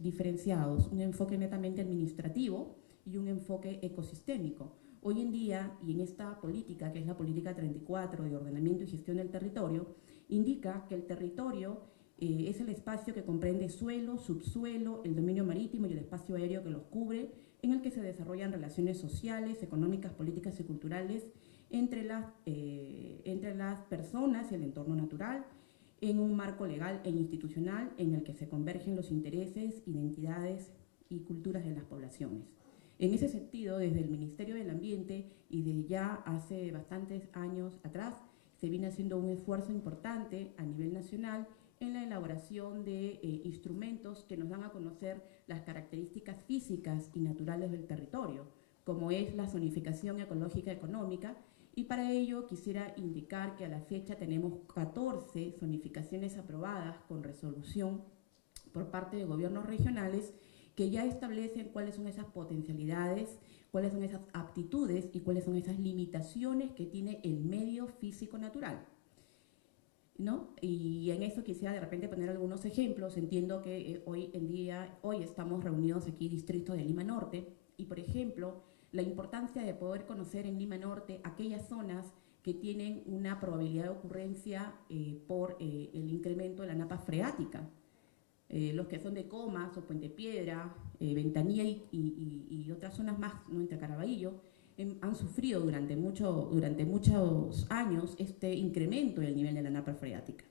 diferenciados, un enfoque netamente administrativo y un enfoque ecosistémico. Hoy en día, y en esta política, que es la política 34 de ordenamiento y gestión del territorio, indica que el territorio es el espacio que comprende suelo, subsuelo, el dominio marítimo y el espacio aéreo que los cubre, en el que se desarrollan relaciones sociales, económicas, políticas y culturales entre las personas y el entorno natural, en un marco legal e institucional en el que se convergen los intereses, identidades y culturas de las poblaciones. En ese sentido, desde el Ministerio del Ambiente y desde ya hace bastantes años atrás, se viene haciendo un esfuerzo importante a nivel nacional en la elaboración de instrumentos que nos dan a conocer las características físicas y naturales del territorio, como es la zonificación ecológica económica, y para ello quisiera indicar que a la fecha tenemos 14 zonificaciones aprobadas con resolución por parte de gobiernos regionales que ya establecen cuáles son esas potencialidades, cuáles son esas aptitudes y cuáles son esas limitaciones que tiene el medio físico natural, ¿no? Y en eso quisiera de repente poner algunos ejemplos. Entiendo que hoy estamos reunidos aquí, Distrito de Lima Norte, y por ejemplo, la importancia de poder conocer en Lima Norte aquellas zonas que tienen una probabilidad de ocurrencia por el incremento de la napa freática. Los que son de Comas o Puente Piedra, Ventanilla y otras zonas más, ¿no?, entre Caraballo, han sufrido durante muchos años este incremento del nivel de la napa freática.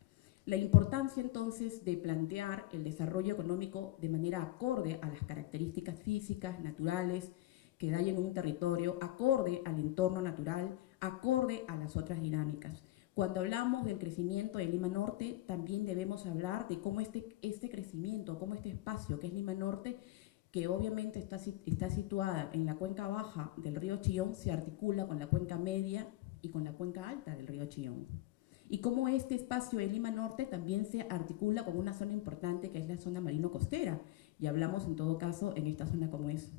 La importancia entonces de plantear el desarrollo económico de manera acorde a las características físicas, naturales, que hay en un territorio, acorde al entorno natural, acorde a las otras dinámicas. Cuando hablamos del crecimiento de Lima Norte, también debemos hablar de cómo este crecimiento, cómo este espacio que es Lima Norte, que obviamente está situada en la cuenca baja del río Chillón, se articula con la cuenca media y con la cuenca alta del río Chillón. Y cómo este espacio de Lima Norte también se articula con una zona importante que es la zona marino-costera. Y hablamos en todo caso en esta zona como es,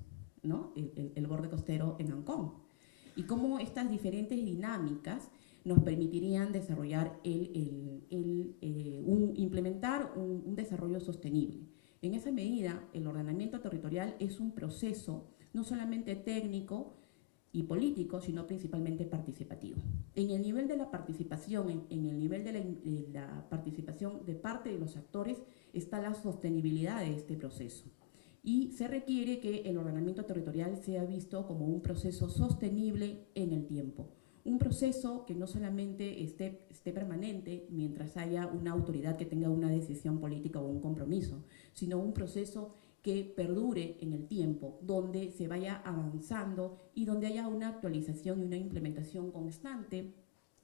¿no?, el borde costero en Ancón. Y cómo estas diferentes dinámicas nos permitirían desarrollar implementar un desarrollo sostenible. En esa medida, el ordenamiento territorial es un proceso no solamente técnico y político, sino principalmente participativo. En el nivel de la participación, en el nivel de la participación de parte de los actores, está la sostenibilidad de este proceso. Y se requiere que el ordenamiento territorial sea visto como un proceso sostenible en el tiempo. Un proceso que no solamente esté permanente mientras haya una autoridad que tenga una decisión política o un compromiso, sino un proceso que perdure en el tiempo, donde se vaya avanzando y donde haya una actualización y una implementación constante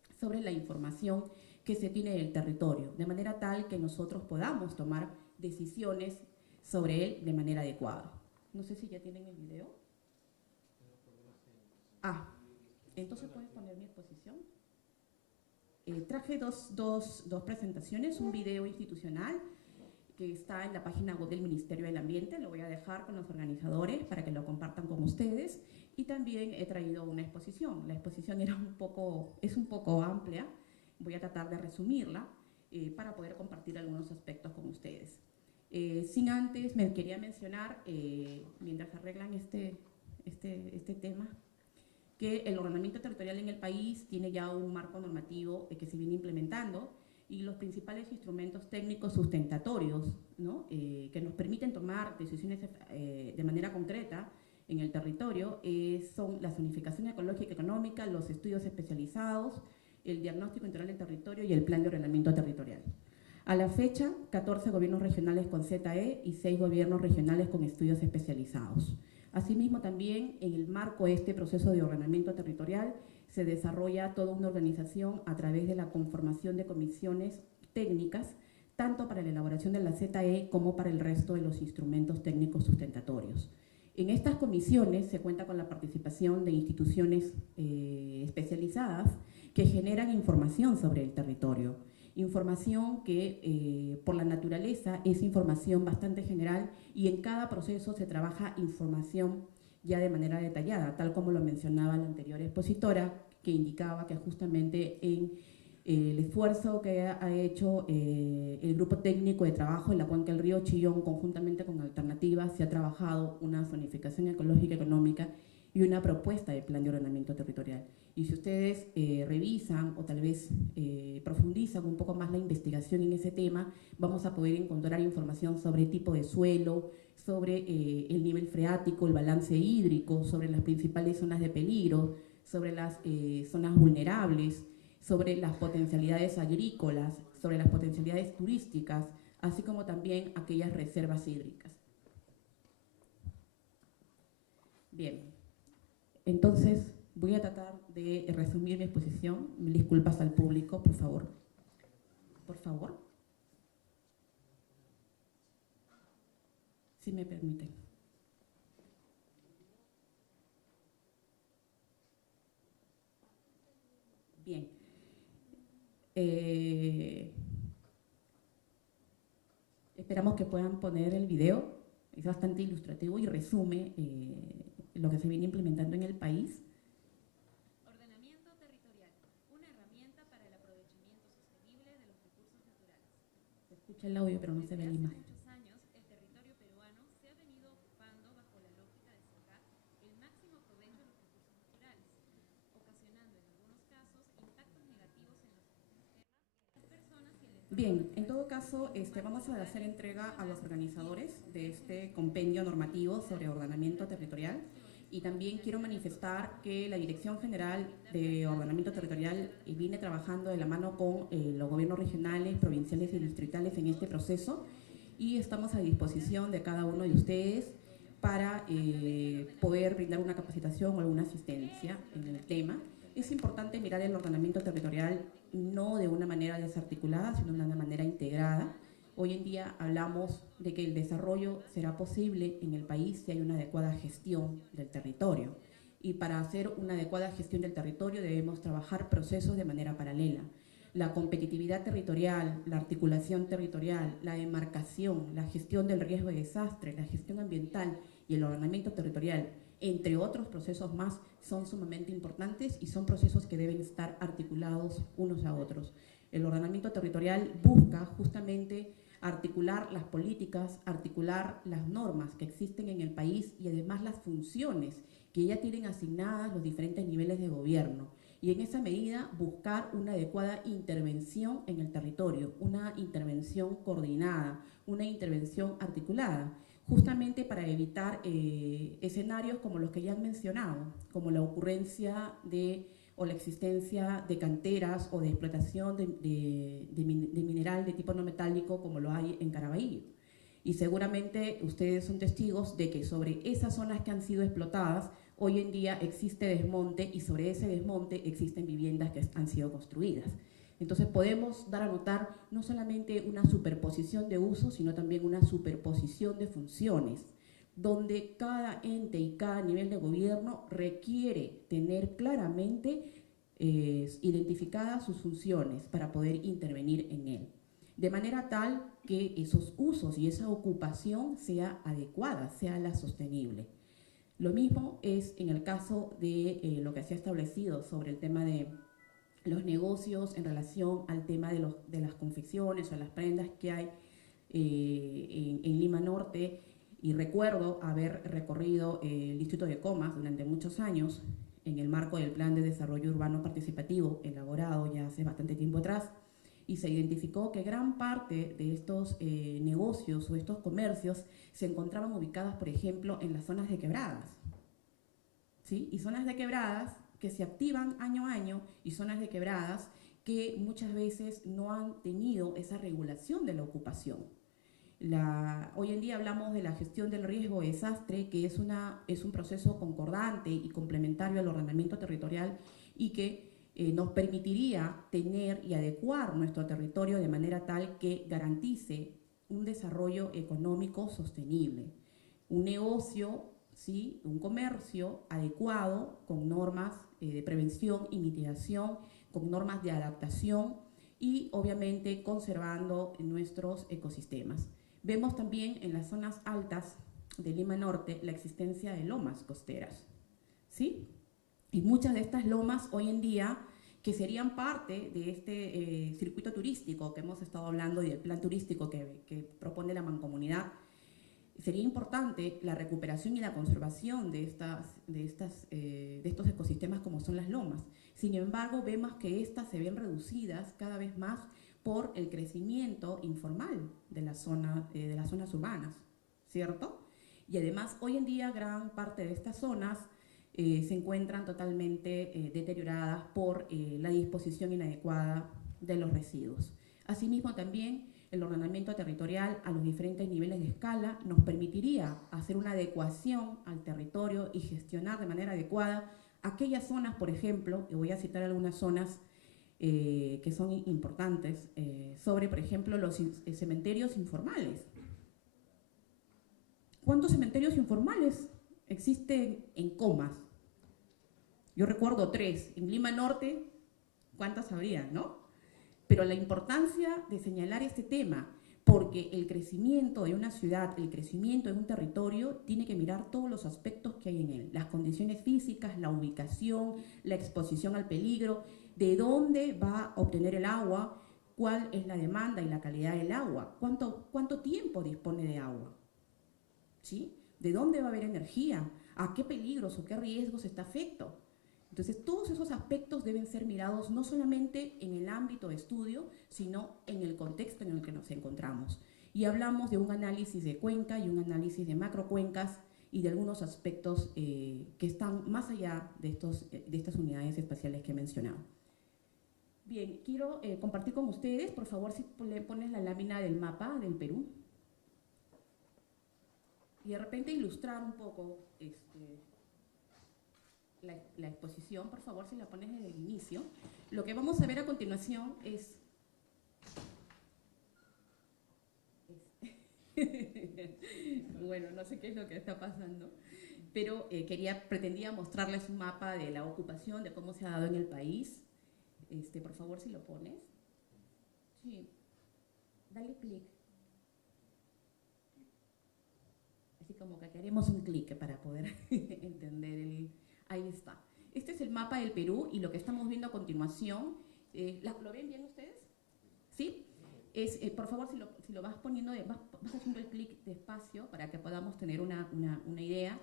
sobre la información que se tiene del territorio, de manera tal que nosotros podamos tomar decisiones sobre él de manera adecuada. No sé si ya tienen el video. Entonces puedes poner mi exposición. Traje dos presentaciones, un video institucional que está en la página web del Ministerio del Ambiente, lo voy a dejar con los organizadores para que lo compartan con ustedes, y también he traído una exposición. La exposición es un poco amplia, voy a tratar de resumirla para poder compartir algunos aspectos con ustedes. Sin antes, me quería mencionar, mientras arreglan este tema, que el ordenamiento territorial en el país tiene ya un marco normativo que se viene implementando, y los principales instrumentos técnicos sustentatorios, ¿no?, que nos permiten tomar decisiones de manera concreta en el territorio son la zonificación ecológica y económica, los estudios especializados, el diagnóstico integral del territorio y el plan de ordenamiento territorial. A la fecha, 14 gobiernos regionales con ZE y 6 gobiernos regionales con estudios especializados. Asimismo, también en el marco de este proceso de ordenamiento territorial se desarrolla toda una organización a través de la conformación de comisiones técnicas, tanto para la elaboración de la ZE como para el resto de los instrumentos técnicos sustentatorios. En estas comisiones se cuenta con la participación de instituciones especializadas que generan información sobre el territorio. Información que por la naturaleza es información bastante general, y en cada proceso se trabaja información ya de manera detallada, tal como lo mencionaba la anterior expositora, que indicaba que justamente en el esfuerzo que ha hecho el grupo técnico de trabajo en la cuenca del río Chillón conjuntamente con Alternativa legislativa se ha trabajado una zonificación ecológica económica y una propuesta de plan de ordenamiento territorial. Y si ustedes revisan o tal vez profundizan un poco más la investigación en ese tema, vamos a poder encontrar información sobre tipo de suelo, sobre el nivel freático, el balance hídrico, sobre las principales zonas de peligro, sobre las zonas vulnerables, sobre las potencialidades agrícolas, sobre las potencialidades turísticas, así como también aquellas reservas hídricas. Bien, entonces voy a tratar de resumir mi exposición. Mil disculpas al público, por favor. Por favor. Si me permiten. Bien. Esperamos que puedan poner el video. Es bastante ilustrativo y resume lo que se viene implementando en el país. Ordenamiento territorial, una herramienta para el aprovechamiento sostenible de los recursos naturales. Se escucha el audio, pero no se ve la imagen. Desde hace muchos años, el territorio peruano se ha venido ocupando bajo la lógica de sacar el máximo provecho de los recursos naturales, ocasionando en algunos casos impactos negativos en los ecosistemas, las personas y el entorno. Bien, en todo caso, vamos a hacer entrega a los organizadores de este compendio normativo sobre ordenamiento territorial, y también quiero manifestar que la Dirección General de Ordenamiento Territorial viene trabajando de la mano con los gobiernos regionales, provinciales y distritales en este proceso, y estamos a disposición de cada uno de ustedes para poder brindar una capacitación o alguna asistencia en el tema. Es importante mirar el ordenamiento territorial no de una manera desarticulada, sino de una manera integrada. Hoy en día hablamos de que el desarrollo será posible en el país si hay una adecuada gestión del territorio. Y para hacer una adecuada gestión del territorio debemos trabajar procesos de manera paralela. La competitividad territorial, la articulación territorial, la demarcación, la gestión del riesgo de desastre, la gestión ambiental y el ordenamiento territorial, entre otros procesos más, son sumamente importantes y son procesos que deben estar articulados unos a otros. El ordenamiento territorial busca justamente articular las políticas, articular las normas que existen en el país y además las funciones que ya tienen asignadas los diferentes niveles de gobierno. Y en esa medida buscar una adecuada intervención en el territorio, una intervención coordinada, una intervención articulada, justamente para evitar escenarios como los que ya han mencionado, como la ocurrencia o la existencia de canteras o de explotación de mineral de tipo no metálico como lo hay en Caraballo. Y seguramente ustedes son testigos de que sobre esas zonas que han sido explotadas, hoy en día existe desmonte y sobre ese desmonte existen viviendas que han sido construidas. Entonces podemos dar a notar no solamente una superposición de usos, sino también una superposición de funciones, donde cada ente y cada nivel de gobierno requiere tener claramente identificadas sus funciones para poder intervenir en él, de manera tal que esos usos y esa ocupación sea adecuada, sea la sostenible. Lo mismo es en el caso de lo que se ha establecido sobre el tema de los negocios en relación al tema de las confecciones o las prendas que hay en Lima Norte. Y recuerdo haber recorrido el distrito de Comas durante muchos años en el marco del Plan de Desarrollo Urbano Participativo elaborado ya hace bastante tiempo atrás, y se identificó que gran parte de estos negocios o estos comercios se encontraban ubicadas, por ejemplo, en las zonas de quebradas, ¿sí? Y zonas de quebradas que se activan año a año y zonas de quebradas que muchas veces no han tenido esa regulación de la ocupación. Hoy en día hablamos de la gestión del riesgo de desastre, que es un proceso concordante y complementario al ordenamiento territorial y que nos permitiría tener y adecuar nuestro territorio de manera tal que garantice un desarrollo económico sostenible, un negocio, ¿sí?, un comercio adecuado con normas de prevención y mitigación, con normas de adaptación y obviamente conservando nuestros ecosistemas. Vemos también en las zonas altas de Lima Norte la existencia de lomas costeras, ¿sí? Y muchas de estas lomas hoy en día, que serían parte de este circuito turístico que hemos estado hablando y del plan turístico que propone la Mancomunidad, sería importante la recuperación y la conservación de estos ecosistemas como son las lomas. Sin embargo, vemos que estas se ven reducidas cada vez más por el crecimiento informal de las zonas urbanas, ¿cierto? Y además, hoy en día, gran parte de estas zonas se encuentran totalmente deterioradas por la disposición inadecuada de los residuos. Asimismo, también el ordenamiento territorial a los diferentes niveles de escala nos permitiría hacer una adecuación al territorio y gestionar de manera adecuada aquellas zonas, por ejemplo, y voy a citar algunas zonas que son importantes, sobre, por ejemplo, los cementerios informales. ¿Cuántos cementerios informales existen en Comas? Yo recuerdo 3. En Lima Norte, ¿cuántas habría, no? Pero la importancia de señalar este tema, porque el crecimiento de una ciudad, el crecimiento de un territorio, tiene que mirar todos los aspectos que hay en él. Las condiciones físicas, la ubicación, la exposición al peligro, de dónde va a obtener el agua, cuál es la demanda y la calidad del agua, cuánto tiempo dispone de agua, ¿sí? ¿De dónde va a haber energía? ¿A qué peligros o qué riesgos está afecto? Entonces, todos esos aspectos deben ser mirados no solamente en el ámbito de estudio, sino en el contexto en el que nos encontramos. Y hablamos de un análisis de cuenca y un análisis de macrocuencas y de algunos aspectos que están más allá de estas unidades espaciales que he mencionado. Bien, quiero compartir con ustedes, por favor, si le pones la lámina del mapa del Perú. Y de repente ilustrar un poco la exposición, por favor, si la pones desde el inicio. Lo que vamos a ver a continuación es... bueno, no sé qué es lo que está pasando, pero pretendía mostrarles un mapa de la ocupación, de cómo se ha dado en el país. Por favor, si lo pones. Sí, dale clic. Así como que queremos un clic para poder entender el... Ahí está. Este es el mapa del Perú y lo que estamos viendo a continuación, ¿lo ven bien ustedes? ¿Sí? Por favor, si lo vas poniendo, vas haciendo el clic despacio para que podamos tener una idea,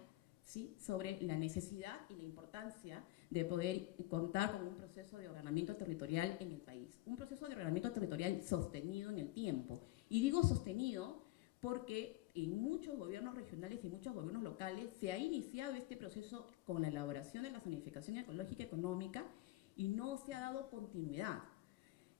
¿sí?, sobre la necesidad y la importancia de poder contar con un proceso de ordenamiento territorial en el país. Un proceso de ordenamiento territorial sostenido en el tiempo. Y digo sostenido porque en muchos gobiernos regionales y muchos gobiernos locales se ha iniciado este proceso con la elaboración de la zonificación ecológica y económica y no se ha dado continuidad.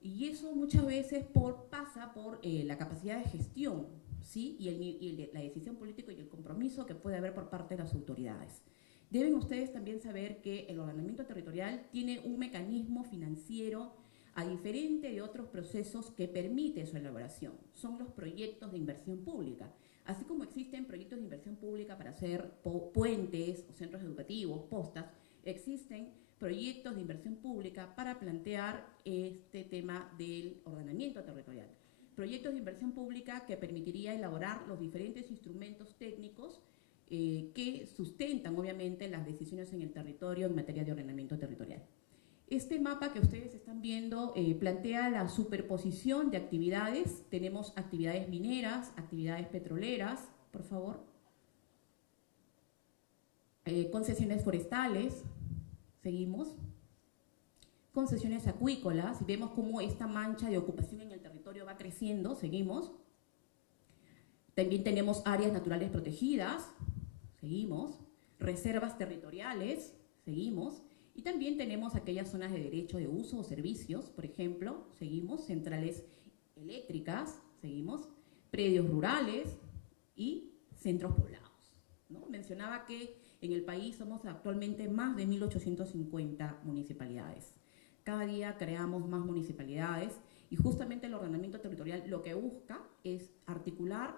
Y eso muchas veces pasa por la capacidad de gestión, ¿sí?, y la decisión política y el compromiso que puede haber por parte de las autoridades. Deben ustedes también saber que el ordenamiento territorial tiene un mecanismo financiero a diferente de otros procesos que permite su elaboración. Son los proyectos de inversión pública. Así como existen proyectos de inversión pública para hacer puentes o centros educativos, postas, existen proyectos de inversión pública para plantear este tema del ordenamiento territorial. Proyectos de inversión pública que permitiría elaborar los diferentes instrumentos técnicos que sustentan, obviamente, las decisiones en el territorio en materia de ordenamiento territorial. Este mapa que ustedes están viendo plantea la superposición de actividades. Tenemos actividades mineras, actividades petroleras, por favor. Concesiones forestales, seguimos. Concesiones acuícolas, y vemos cómo esta mancha de ocupación en el territorio va creciendo, seguimos. También tenemos áreas naturales protegidas, seguimos. Reservas territoriales, seguimos. Y también tenemos aquellas zonas de derecho de uso o servicios, por ejemplo, seguimos, centrales eléctricas, seguimos, predios rurales y centros poblados, ¿no? Mencionaba que en el país somos actualmente más de 1.850 municipalidades. Cada día creamos más municipalidades y justamente el ordenamiento territorial lo que busca es articular,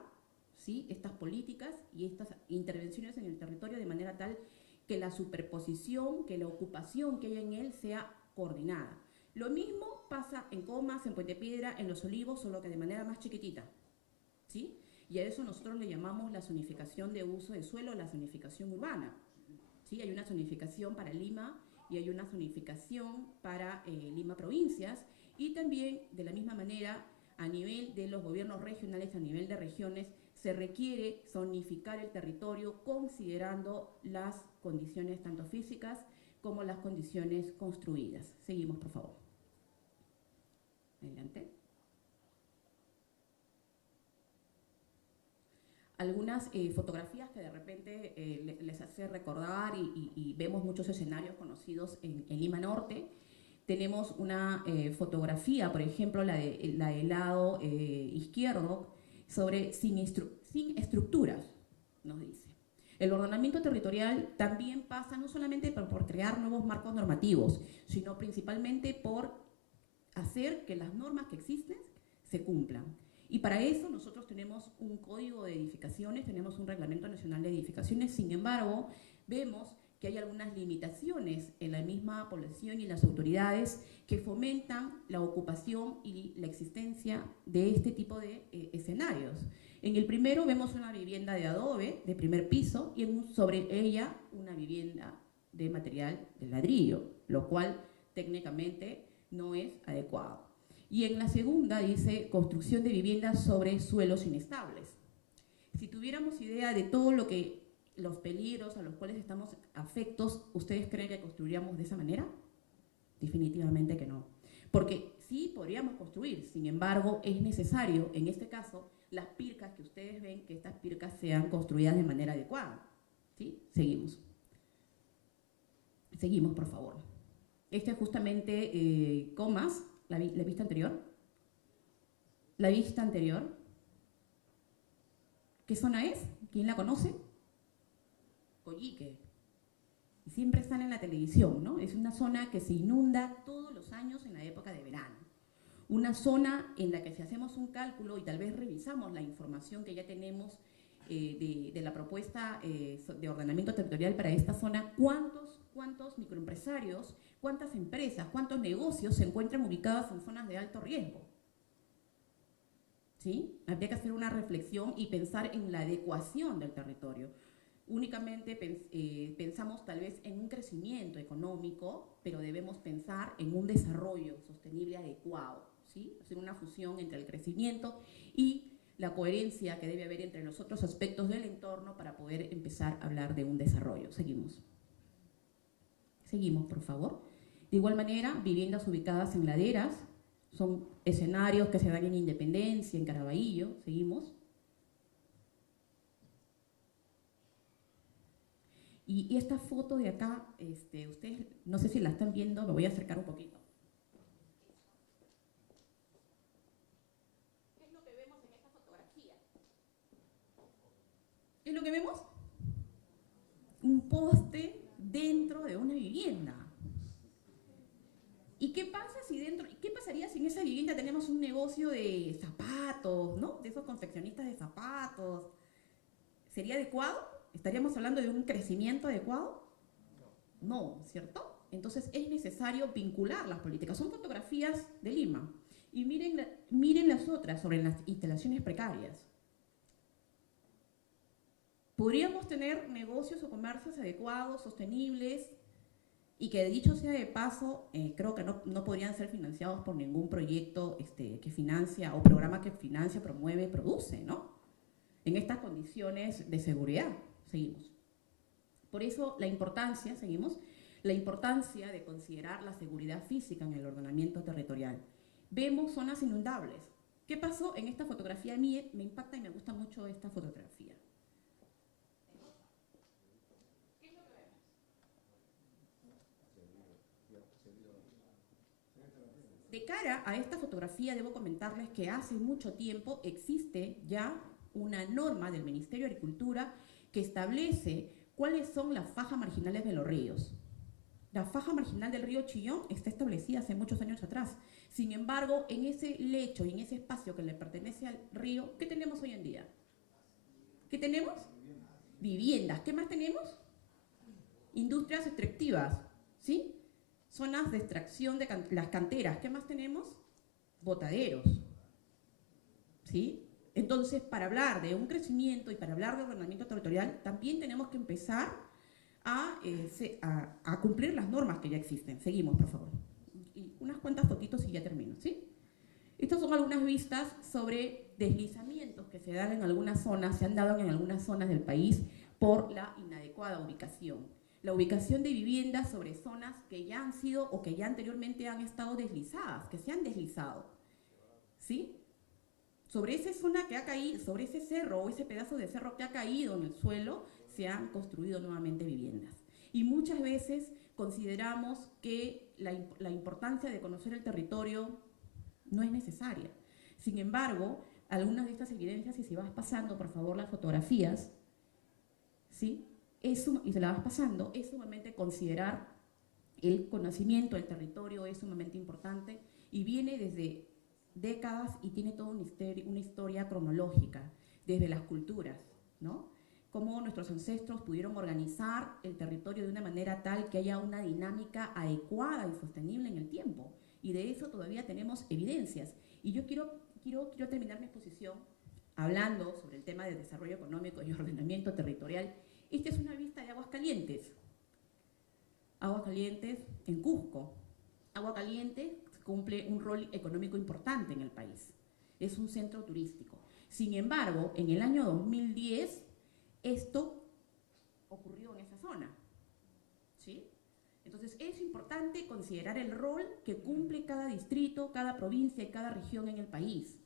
¿sí?, estas políticas y estas intervenciones en el territorio de manera tal que la superposición, que la ocupación que hay en él sea coordinada. Lo mismo pasa en Comas, en Puente Piedra, en Los Olivos, solo que de manera más chiquitita, ¿sí? Y a eso nosotros le llamamos la zonificación de uso de suelo, la zonificación urbana, ¿sí? Hay una zonificación para Lima y hay una zonificación para Lima provincias, y también de la misma manera a nivel de los gobiernos regionales, a nivel de regiones, se requiere zonificar el territorio considerando las condiciones tanto físicas como las condiciones construidas. Seguimos, por favor. Adelante. Algunas fotografías que de repente les hace recordar y vemos muchos escenarios conocidos en Lima Norte. Tenemos una fotografía, por ejemplo, la del lado izquierdo, sobre sin estructuras, nos dice. El ordenamiento territorial también pasa no solamente por crear nuevos marcos normativos, sino principalmente por hacer que las normas que existen se cumplan. Y para eso nosotros tenemos un código de edificaciones, tenemos un reglamento nacional de edificaciones, sin embargo, vemos que hay algunas limitaciones en la misma población y las autoridades que fomentan la ocupación y la existencia de este tipo de escenarios. En el primero vemos una vivienda de adobe de primer piso y sobre ella una vivienda de material de ladrillo, lo cual técnicamente no es adecuado. Y en la segunda dice construcción de viviendas sobre suelos inestables. Si tuviéramos idea de todo lo que los peligros a los cuales estamos afectos, ¿ustedes creen que construiríamos de esa manera? Definitivamente que no. Porque sí podríamos construir, sin embargo, es necesario, en este caso, las pircas que ustedes ven, que estas pircas sean construidas de manera adecuada. ¿Sí? Seguimos. Seguimos, por favor. Este es justamente comas, la vista anterior. La vista anterior. ¿Qué zona es? ¿Quién la conoce? Coyique. Y siempre están en la televisión, ¿no? Es una zona que se inunda todos los años en la época de verano. Una zona en la que si hacemos un cálculo y tal vez revisamos la información que ya tenemos de la propuesta de ordenamiento territorial para esta zona, ¿cuántos microempresarios, cuántas empresas, cuántos negocios se encuentran ubicados en zonas de alto riesgo? ¿Sí? Habría que hacer una reflexión y pensar en la adecuación del territorio. Únicamente pensamos tal vez en un crecimiento económico, pero debemos pensar en un desarrollo sostenible adecuado, ¿sí? Hacer una fusión entre el crecimiento y la coherencia que debe haber entre los otros aspectos del entorno para poder empezar a hablar de un desarrollo. Seguimos. Seguimos, por favor. De igual manera, viviendas ubicadas en laderas, son escenarios que se dan en Independencia, en Caraballo. Seguimos. Y esta foto de acá, ustedes no sé si la están viendo, me voy a acercar un poquito. ¿Qué es lo que vemos en esta fotografía? ¿Qué es lo que vemos? Un poste dentro de una vivienda. ¿Y qué pasa qué pasaría si en esa vivienda tenemos un negocio de zapatos, ¿no? De esos confeccionistas de zapatos? ¿Sería adecuado? ¿Estaríamos hablando de un crecimiento adecuado? No, ¿cierto? Entonces es necesario vincular las políticas. Son fotografías de Lima. Y miren las otras sobre las instalaciones precarias. ¿Podríamos tener negocios o comercios adecuados, sostenibles, y que dicho sea de paso, creo que no podrían ser financiados por ningún proyecto que financia o programa que financia, promueve, produce, ¿no? En estas condiciones de seguridad. Seguimos. Por eso la importancia, seguimos, la importancia de considerar la seguridad física en el ordenamiento territorial. Vemos zonas inundables. ¿Qué pasó en esta fotografía? A mí me impacta y me gusta mucho esta fotografía. ¿Qué es lo que vemos? De cara a esta fotografía, debo comentarles que hace mucho tiempo existe ya una norma del Ministerio de Agricultura que establece cuáles son las fajas marginales de los ríos. La faja marginal del río Chillón está establecida hace muchos años atrás. Sin embargo, en ese lecho y en ese espacio que le pertenece al río, ¿qué tenemos hoy en día? ¿Qué tenemos? Viviendas. ¿Qué más tenemos? Industrias extractivas, ¿sí? Zonas de extracción de las canteras. ¿Qué más tenemos? Botaderos, ¿sí? Entonces, para hablar de un crecimiento y para hablar de ordenamiento territorial, también tenemos que empezar a cumplir las normas que ya existen. Seguimos, por favor. Y unas cuantas fotitos y ya termino, ¿sí? Estas son algunas vistas sobre deslizamientos que se dan en algunas zonas, se han dado en algunas zonas del país por la inadecuada ubicación. La ubicación de viviendas sobre zonas que ya han sido o que ya anteriormente han estado deslizadas, que se han deslizado, ¿sí? Sobre esa zona que ha caído, sobre ese cerro o ese pedazo de cerro que ha caído en el suelo, se han construido nuevamente viviendas. Y muchas veces consideramos que la importancia de conocer el territorio no es necesaria. Sin embargo, algunas de estas evidencias, y si vas pasando, por favor, las fotografías, ¿sí? Y se la vas pasando, es sumamente considerar el conocimiento del territorio, es sumamente importante y viene desde décadas y tiene toda una historia cronológica, desde las culturas, ¿no? Cómo nuestros ancestros pudieron organizar el territorio de una manera tal que haya una dinámica adecuada y sostenible en el tiempo. Y de eso todavía tenemos evidencias. Y yo quiero terminar mi exposición hablando sobre el tema del desarrollo económico y ordenamiento territorial. Esta es una vista de Aguascalientes. Aguascalientes en Cusco. Aguascalientes cumple un rol económico importante en el país. Es un centro turístico. Sin embargo, en el año 2010, esto ocurrió en esa zona, ¿sí? Entonces, es importante considerar el rol que cumple cada distrito, cada provincia y cada región en el país.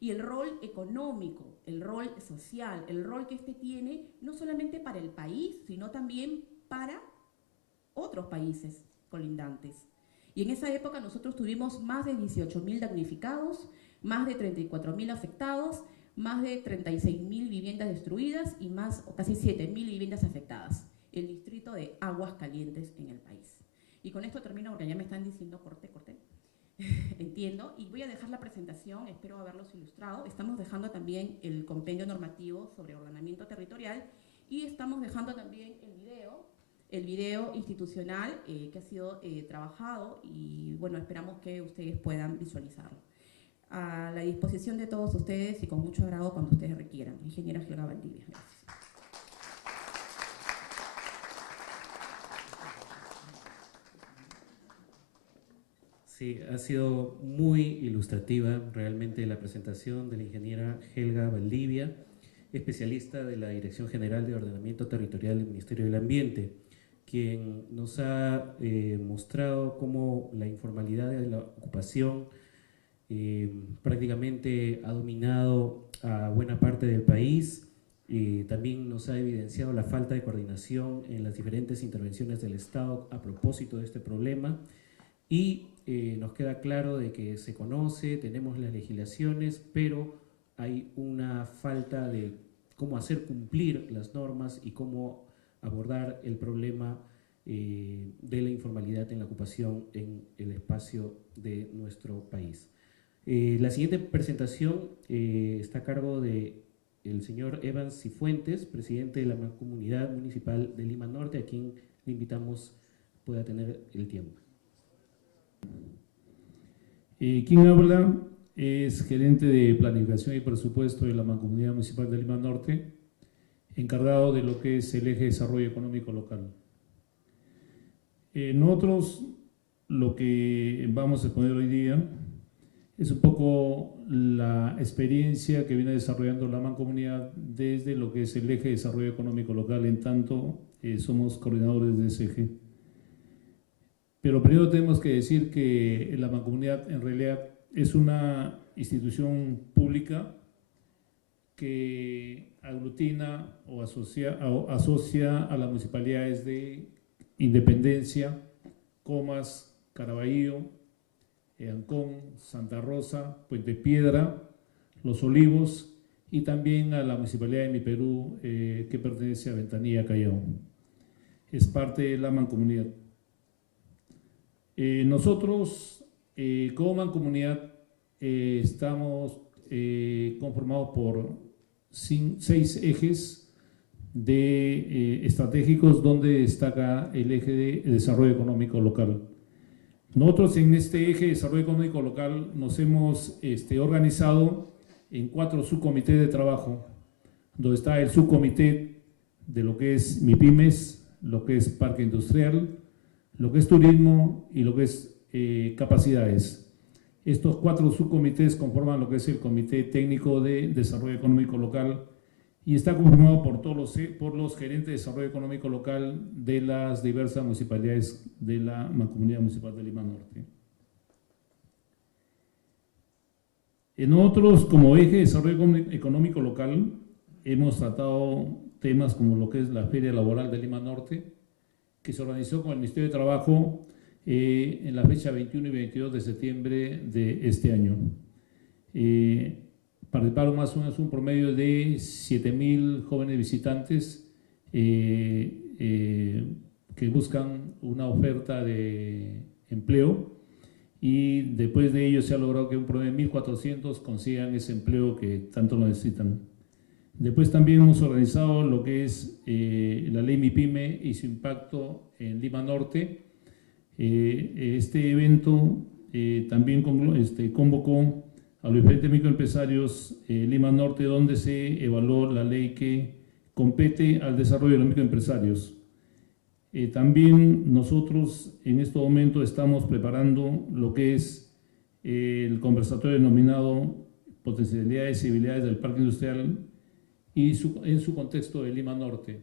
Y el rol económico, el rol social, el rol que este tiene, no solamente para el país, sino también para otros países colindantes. Y en esa época nosotros tuvimos más de 18.000 damnificados, más de 34.000 afectados, más de 36.000 viviendas destruidas y casi 7.000 viviendas afectadas. El distrito de Aguascalientes en el país. Y con esto termino porque ya me están diciendo corte. Entiendo. Y voy a dejar la presentación, espero haberlos ilustrado. Estamos dejando también el compendio normativo sobre ordenamiento territorial y estamos dejando también el video institucional que ha sido trabajado y bueno, esperamos que ustedes puedan visualizarlo. A la disposición de todos ustedes y con mucho agrado cuando ustedes requieran. Ingeniera Helga Valdivia. Gracias. Sí, ha sido muy ilustrativa realmente la presentación de la ingeniera Helga Valdivia, especialista de la Dirección General de Ordenamiento Territorial del Ministerio del Ambiente, quien nos ha mostrado cómo la informalidad de la ocupación prácticamente ha dominado a buena parte del país. También nos ha evidenciado la falta de coordinación en las diferentes intervenciones del Estado a propósito de este problema y nos queda claro de que se conoce, tenemos las legislaciones, pero hay una falta de cómo hacer cumplir las normas y cómo abordar el problema de la informalidad en la ocupación en el espacio de nuestro país. La siguiente presentación está a cargo del señor Evans Cifuentes, presidente de la Mancomunidad Municipal de Lima Norte, a quien le invitamos pueda tener el tiempo. Quien habla es gerente de planificación y presupuesto de la Mancomunidad Municipal de Lima Norte, encargado de lo que es el eje de desarrollo económico local. Nosotros lo que vamos a exponer hoy día es un poco la experiencia que viene desarrollando la Mancomunidad desde lo que es el eje de desarrollo económico local, en tanto somos coordinadores de ese eje. Pero primero tenemos que decir que la Mancomunidad en realidad es una institución pública que aglutina o asocia a las municipalidades de Independencia, Comas, Caraballo, Ancón, Santa Rosa, Puente Piedra, Los Olivos y también a la Municipalidad de Mi Perú que pertenece a Ventanilla, Callao. Es parte de la Mancomunidad. Nosotros como Mancomunidad estamos conformados por 6 ejes estratégicos donde destaca el eje de desarrollo económico local. Nosotros en este eje de desarrollo económico local nos hemos organizado en 4 subcomités de trabajo, donde está el subcomité de lo que es MIPYMES, lo que es parque industrial, lo que es turismo y lo que es capacidades. Estos 4 subcomités conforman lo que es el Comité Técnico de Desarrollo Económico Local y está conformado por los gerentes de desarrollo económico local de las diversas municipalidades de la Mancomunidad Municipal de Lima Norte. Nosotros, como eje de desarrollo económico local, hemos tratado temas como lo que es la Feria Laboral de Lima Norte, que se organizó con el Ministerio de Trabajo en la fecha 21 y 22 de septiembre de este año. Participaron más o menos un promedio de 7.000 jóvenes visitantes que buscan una oferta de empleo, y después de ello se ha logrado que un promedio de 1.400 consigan ese empleo que tanto lo necesitan. Después también hemos organizado lo que es la ley MIPYME y su impacto en Lima Norte. Este evento también convocó a los diferentes microempresarios Lima Norte, donde se evaluó la ley que compete al desarrollo de los microempresarios. También nosotros en este momento estamos preparando lo que es el conversatorio denominado Potencialidades y Habilidades del Parque Industrial y en su contexto de Lima Norte.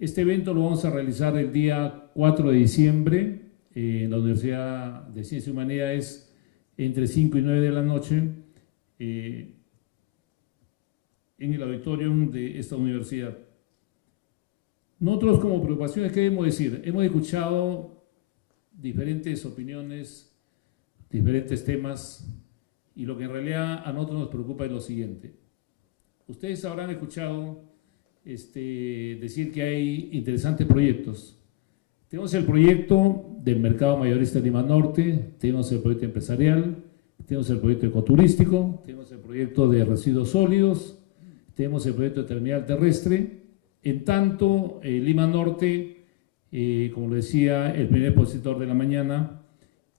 Este evento lo vamos a realizar el día 4 de diciembre en la Universidad de Ciencias y Humanidades entre 5 y 9 de la noche en el auditorium de esta universidad. Nosotros como preocupaciones, ¿qué debemos decir? Hemos escuchado diferentes opiniones, diferentes temas, y lo que en realidad a nosotros nos preocupa es lo siguiente. Ustedes habrán escuchado decir que hay interesantes proyectos. Tenemos el proyecto del mercado mayorista de Lima Norte, tenemos el proyecto empresarial, tenemos el proyecto ecoturístico, tenemos el proyecto de residuos sólidos, tenemos el proyecto de terminal terrestre. En tanto, Lima Norte, como lo decía el primer expositor de la mañana,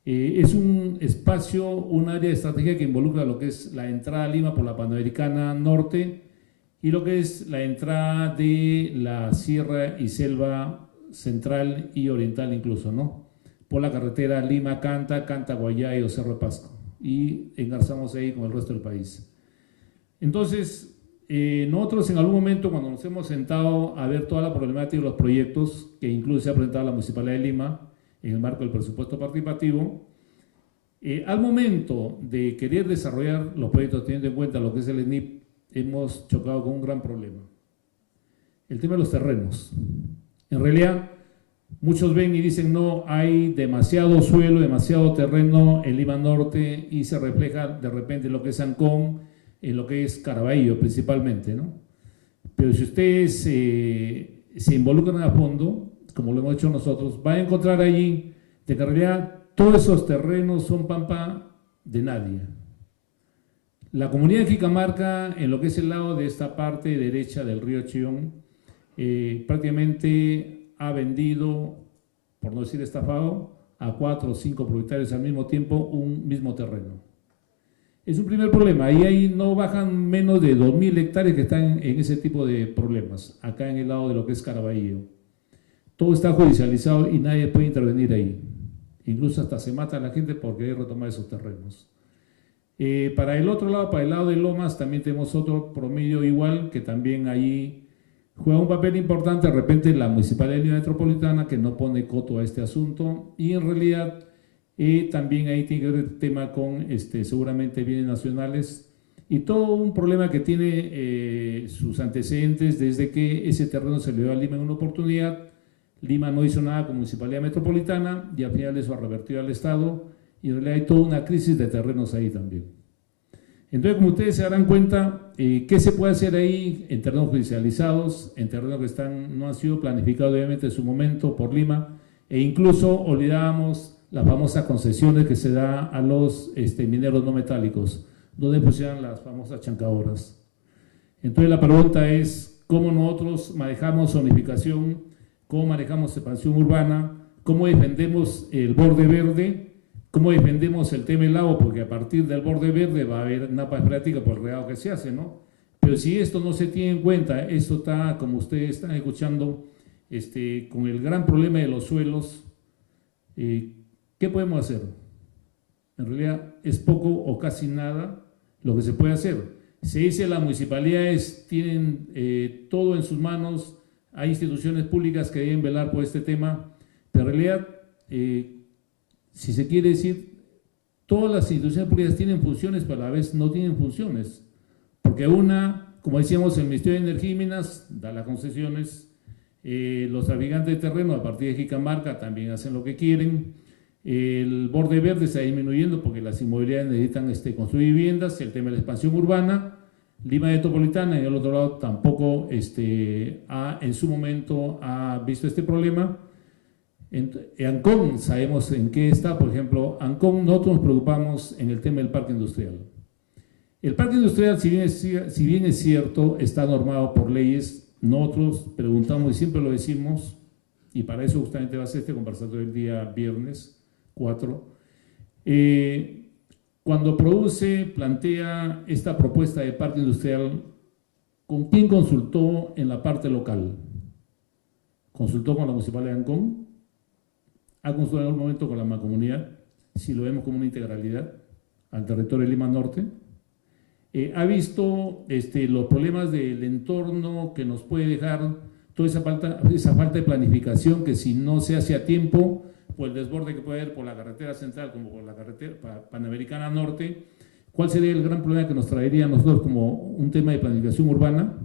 es un espacio, un área de estrategia que involucra lo que es la entrada a Lima por la Panamericana Norte y lo que es la entrada de la Sierra y Selva Central y Oriental incluso, ¿no? Por la carretera Lima-Canta, Canta-Guayay o Cerro de Pasco, y engarzamos ahí con el resto del país. Entonces, nosotros en algún momento, cuando nos hemos sentado a ver toda la problemática de los proyectos que incluso se ha presentado a la Municipalidad de Lima en el marco del presupuesto participativo, al momento de querer desarrollar los proyectos teniendo en cuenta lo que es el SNIP, hemos chocado con un gran problema. El tema de los terrenos. En realidad, muchos ven y dicen, no, hay demasiado suelo, demasiado terreno en Lima Norte, y se refleja de repente lo que es Ancón, en lo que es Caraballo principalmente, ¿no? Pero si ustedes se involucran a fondo, como lo hemos hecho nosotros, van a encontrar allí de que en realidad todos esos terrenos son pampa de nadie. La comunidad de Quicamarca, en lo que es el lado de esta parte derecha del río Chillón, prácticamente ha vendido, por no decir estafado, a 4 o 5 propietarios al mismo tiempo un mismo terreno. Es un primer problema, ahí no bajan menos de 2.000 hectáreas que están en ese tipo de problemas, acá en el lado de lo que es Caraballo. Todo está judicializado y nadie puede intervenir ahí. Incluso hasta se mata a la gente por querer retomar esos terrenos. Para el otro lado, para el lado de Lomas, también tenemos otro promedio igual, que también ahí juega un papel importante de repente la Municipalidad de Lima Metropolitana, que no pone coto a este asunto, y en realidad también ahí tiene que ver el tema con seguramente bienes nacionales y todo un problema que tiene sus antecedentes desde que ese terreno se le dio a Lima en una oportunidad. Lima no hizo nada como Municipalidad Metropolitana y al final eso ha revertido al Estado, y en realidad hay toda una crisis de terrenos ahí también. Entonces, como ustedes se darán cuenta, ¿qué se puede hacer ahí en terrenos judicializados, en terrenos que no han sido planificados obviamente en su momento por Lima, e incluso olvidábamos las famosas concesiones que se da a los mineros no metálicos, donde pusieron las famosas chancadoras? Entonces la pregunta es, ¿cómo nosotros manejamos zonificación? ¿Cómo manejamos expansión urbana? ¿Cómo defendemos el borde verde? ¿Cómo defendemos el tema del lago? Porque a partir del borde verde va a haber napas freáticas por el regado que se hace, ¿no? Pero si esto no se tiene en cuenta, esto está, como ustedes están escuchando, con el gran problema de los suelos, ¿qué podemos hacer? En realidad es poco o casi nada lo que se puede hacer. Se dice las municipalidades tienen todo en sus manos, hay instituciones públicas que deben velar por este tema, pero en realidad, si se quiere decir, todas las instituciones públicas tienen funciones, pero a la vez no tienen funciones, porque una, como decíamos, el Ministerio de Energía y Minas da las concesiones, los traficantes de terreno a partir de Jicamarca también hacen lo que quieren, el borde verde está disminuyendo porque las inmobiliarias necesitan construir viviendas, el tema de la expansión urbana. Lima Metropolitana, en el otro lado, tampoco en su momento ha visto este problema. Ancón, sabemos en qué está, por ejemplo, Ancón, nosotros nos preocupamos en el tema del parque industrial. El parque industrial, si bien es cierto, está normado por leyes, nosotros preguntamos y siempre lo decimos, y para eso justamente va a ser este conversatorio el día viernes 4, cuando plantea esta propuesta de parque industrial, ¿con quién consultó en la parte local? ¿Consultó con la Municipalidad de Ancón? ¿Ha consultado en algún momento con la mancomunidad, si lo vemos como una integralidad, al territorio de Lima Norte? ¿Ha visto los problemas del entorno que nos puede dejar toda esa falta de planificación, que si no se hace a tiempo, pues el desborde que puede haber por la carretera central como por la carretera panamericana norte? ¿Cuál sería el gran problema que nos traería a nosotros como un tema de planificación urbana?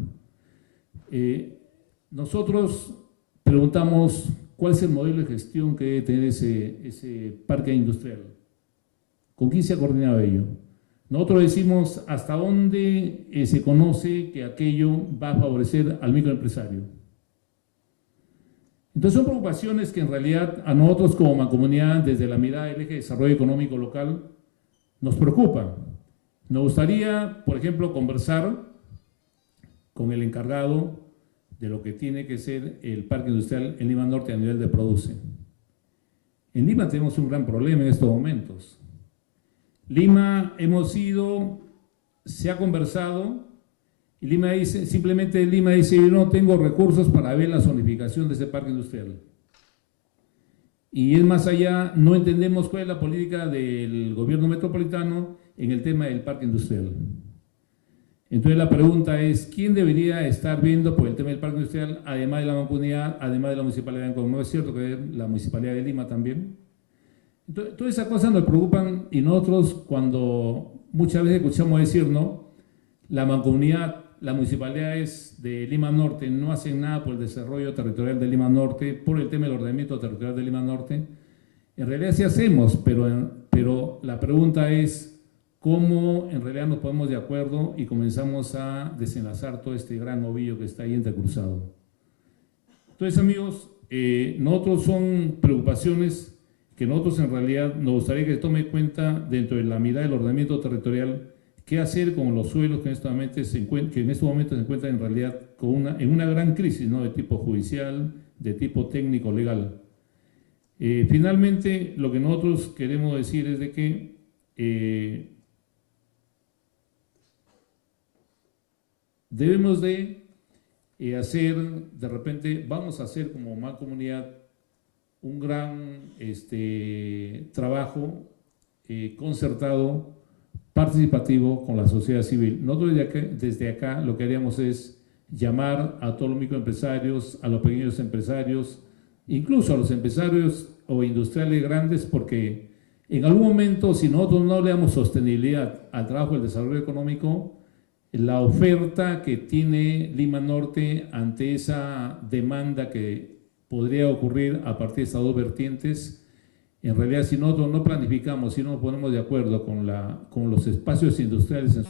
Nosotros preguntamos cuál es el modelo de gestión que debe tener ese parque industrial. ¿Con quién se ha coordinado ello? Nosotros decimos hasta dónde se conoce que aquello va a favorecer al microempresario. Entonces son preocupaciones que en realidad a nosotros como mancomunidad, desde la mirada del eje de desarrollo económico local, nos preocupan. Nos gustaría, por ejemplo, conversar con el encargado de lo que tiene que ser el parque industrial en Lima Norte a nivel de Produce. En Lima tenemos un gran problema en estos momentos. Lima se ha conversado y simplemente Lima dice, yo no tengo recursos para ver la zonificación de ese parque industrial. Y es más allá, no entendemos cuál es la política del gobierno metropolitano en el tema del parque industrial. Entonces la pregunta es, ¿quién debería estar viendo por el tema del parque industrial, además de la mancomunidad, además de la Municipalidad de Ancón? ¿No es cierto que la Municipalidad de Lima también? Entonces, todas esas cosas nos preocupan y nosotros cuando muchas veces escuchamos decir, ¿no? La mancomunidad, las municipalidades de Lima Norte no hacen nada por el desarrollo territorial de Lima Norte, por el tema del ordenamiento territorial de Lima Norte. En realidad sí hacemos, pero la pregunta es cómo en realidad nos ponemos de acuerdo y comenzamos a desenlazar todo este gran ovillo que está ahí entrecruzado. Entonces, amigos, nosotros son preocupaciones que nosotros en realidad nos gustaría que se tome en cuenta dentro de la mirada del ordenamiento territorial, qué hacer con los suelos que en estos momentos se encuentran en realidad en una gran crisis, ¿no? De tipo judicial, de tipo técnico, legal. Finalmente, lo que nosotros queremos decir es de que debemos de repente, vamos a hacer como mancomunidad un gran trabajo concertado, participativo con la sociedad civil. Nosotros desde acá lo que haríamos es llamar a todos los microempresarios, a los pequeños empresarios, incluso a los empresarios o industriales grandes, porque en algún momento, si nosotros no le damos sostenibilidad al trabajo del desarrollo económico, la oferta que tiene Lima Norte ante esa demanda que podría ocurrir a partir de estas dos vertientes, en realidad si nosotros no planificamos, si no nos ponemos de acuerdo con los espacios industriales en